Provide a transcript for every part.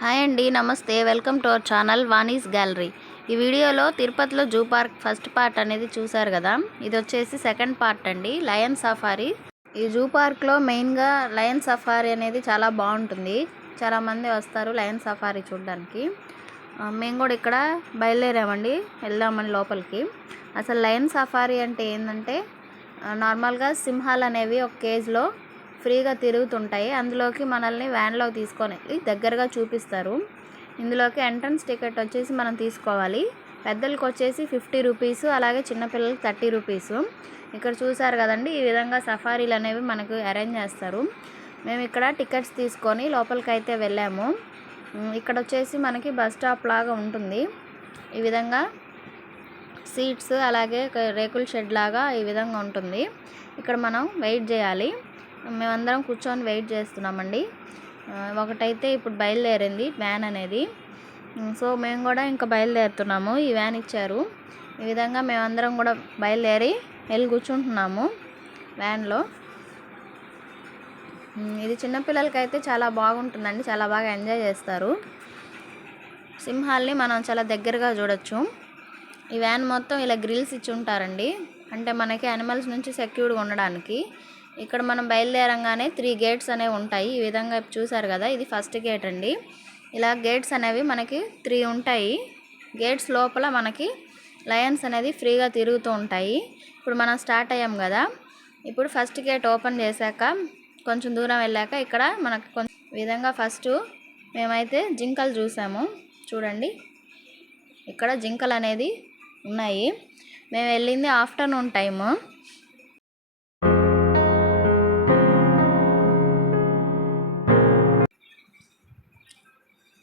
Hi అండి, నమస్తే. Welcome to our channel Vani's gallery. ఈ వీడియోలో తిరుపతిలో జూ పార్క్ ఫస్ట్ పార్ట్ అనేది చూసారు కదా. ఇది వచ్చేసి సెకండ్ పార్ట్ అండి, లయన్ సఫారీ. ఈ జూ పార్క్లో మెయిన్గా లయన్ సఫారీ అనేది చాలా బాగుంటుంది. చాలామంది వస్తారు లయన్ సఫారీ చూడడానికి. మేము కూడా ఇక్కడ బయలుదేరామండి, వెళ్దామని లోపలికి. అసలు లయన్ సఫారీ అంటే ఏంటంటే నార్మల్గా సింహాలు అనేవి ఒక కేజ్లో ఫ్రీగా తిరుగుతుంటాయి. అందులోకి మనల్ని వ్యాన్లో తీసుకొని దగ్గరగా చూపిస్తారు. ఇందులోకి ఎంట్రన్స్ టికెట్ వచ్చేసి మనం తీసుకోవాలి. పెద్దలకు వచ్చేసి 50 రూపీస్, అలాగే చిన్నపిల్లలకి 30 రూపీస్. ఇక్కడ చూసారు కదండి, ఈ విధంగా సఫారీలు అనేవి మనకు అరేంజ్ చేస్తారు. మేము ఇక్కడ టికెట్స్ తీసుకొని లోపలికి అయితే వెళ్ళాము. ఇక్కడ వచ్చేసి మనకి బస్ స్టాప్ లాగా ఉంటుంది. ఈ విధంగా సీట్స్, అలాగే రేకుల షెడ్ లాగా ఈ విధంగా ఉంటుంది. ఇక్కడ మనం వెయిట్ చేయాలి. మేమందరం కూర్చొని వెయిట్ చేస్తున్నామండి. ఒకటైతే ఇప్పుడు బయలుదేరింది వ్యాన్ అనేది. సో మేము కూడా ఇంకా బయలుదేరుతున్నాము. ఈ వ్యాన్ ఇచ్చారు. ఈ విధంగా మేమందరం కూడా బయలుదేరి వెళ్ళి కూర్చుంటున్నాము వ్యాన్లో. ఇది చిన్నపిల్లలకి అయితే చాలా బాగుంటుందండి, చాలా బాగా ఎంజాయ్ చేస్తారు. సింహాల్ని మనం చాలా దగ్గరగా చూడొచ్చు. ఈ వ్యాన్ మొత్తం ఇలా గ్రిల్స్ ఇచ్చి ఉంటారండి, అంటే మనకి యానిమల్స్ నుంచి సెక్యూర్డ్గా ఉండడానికి. ఇక్కడ మనం బయలుదేరంగానే 3 గేట్స్ అనేవి ఉంటాయి. ఈ విధంగా చూసారు కదా, ఇది ఫస్ట్ గేట్ అండి. ఇలా గేట్స్ అనేవి మనకి 3 ఉంటాయి. గేట్స్ లోపల మనకి లయన్స్ అనేది ఫ్రీగా తిరుగుతూ ఉంటాయి. ఇప్పుడు మనం స్టార్ట్ అయ్యాం కదా. ఇప్పుడు ఫస్ట్ గేట్ ఓపెన్ చేశాక కొంచెం దూరం వెళ్ళాక ఇక్కడ మనకు కొంచెం విధంగా ఫస్ట్ మేమైతే జింకలు చూసాము. చూడండి, ఇక్కడ జింకలు అనేది ఉన్నాయి. మేము వెళ్ళింది ఆఫ్టర్నూన్ టైము.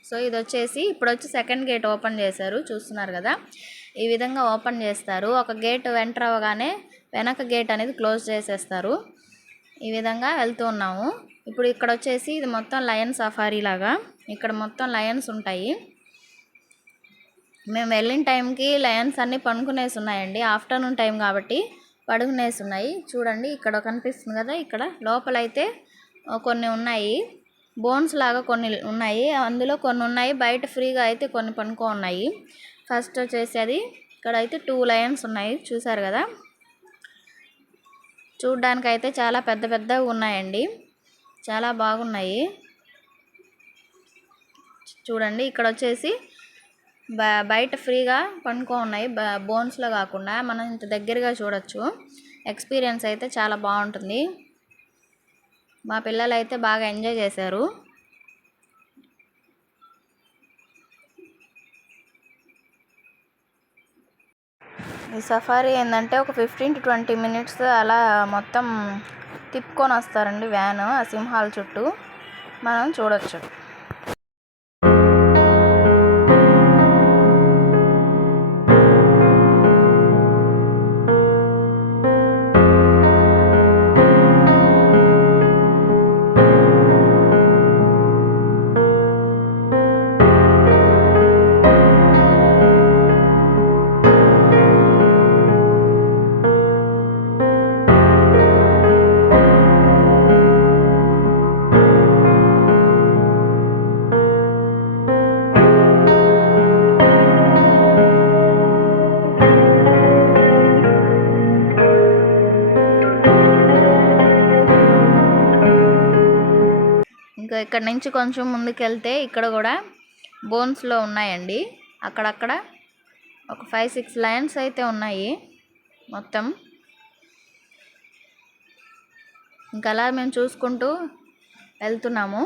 సో ఇది వచ్చేసి ఇప్పుడు సెకండ్ గేట్ ఓపెన్ చేశారు, చూస్తున్నారు కదా. ఈ విధంగా ఓపెన్ చేస్తారు. ఒక గేట్ ఎంటర్ అవ్వగానే వెనక గేట్ అనేది క్లోజ్ చేసేస్తారు. ఈ విధంగా వెళ్తూ ఉన్నాము. ఇప్పుడు ఇక్కడ వచ్చేసి ఇది మొత్తం లయన్ సఫారీ లాగా, ఇక్కడ మొత్తం లయన్స్ ఉంటాయి. మేము వెళ్ళిన టైంకి లయన్స్ అన్నీ పడుకునేసి ఉన్నాయండి. ఆఫ్టర్నూన్ టైం కాబట్టి పడుకునేసి ఉన్నాయి. చూడండి, ఇక్కడ కనిపిస్తుంది కదా, ఇక్కడ లోపలైతే కొన్ని ఉన్నాయి, బోన్స్ లాగా కొన్ని ఉన్నాయి. అందులో కొన్ని ఉన్నాయి బయట ఫ్రీగా, అయితే కొన్ని పనుకో ఉన్నాయి. ఫస్ట్ వచ్చేసి అది ఇక్కడ అయితే 2 లయన్స్ ఉన్నాయి, చూసారు కదా. చూడ్డానికి అయితే చాలా పెద్ద పెద్దగా ఉన్నాయండి, చాలా బాగున్నాయి. చూడండి, ఇక్కడ వచ్చేసి బయట ఫ్రీగా పనుకో ఉన్నాయి, బోన్స్లో కాకుండా మనం ఇంత దగ్గరగా చూడొచ్చు. ఎక్స్పీరియన్స్ అయితే చాలా బాగుంటుంది. మా పిల్లలు అయితే బాగా ఎంజాయ్ చేశారు. ఈ సఫారీ ఏంటంటే ఒక 15 to 20 minutes అలా మొత్తం తిప్పుకొని వస్తారండి వ్యాన్, ఆ సింహాల చుట్టూ మనం చూడొచ్చు. ఇంకా ఇక్కడ నుంచి కొంచెం ముందుకెళ్తే ఇక్కడ కూడా బోన్స్లో ఉన్నాయండి. అక్కడక్కడ ఒక 5-6 లయన్స్ అయితే ఉన్నాయి మొత్తం. ఇంకా అలా మేము చూసుకుంటూ వెళ్తున్నాము.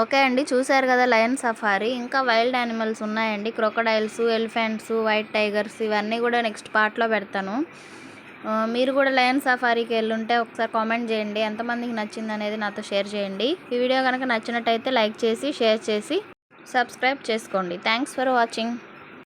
ఓకే అండి, చూశారు కదా లయన్ సఫారీ. ఇంకా వైల్డ్ యానిమల్స్ ఉన్నాయండి, క్రొకడైల్స్, ఎలిఫెంట్స్, వైట్ టైగర్స్, ఇవన్నీ కూడా నెక్స్ట్ పార్ట్లో పెడతాను. మీరు కూడా లయన్ సఫారీకి వెళ్ళుంటే ఒకసారి కామెంట్ చేయండి, ఎంతమందికి నచ్చింది అనేది నాతో షేర్ చేయండి. ఈ వీడియో కనుక నచ్చినట్టయితే లైక్ చేసి, షేర్ చేసి, సబ్స్క్రైబ్ చేసుకోండి. Thanks for watching.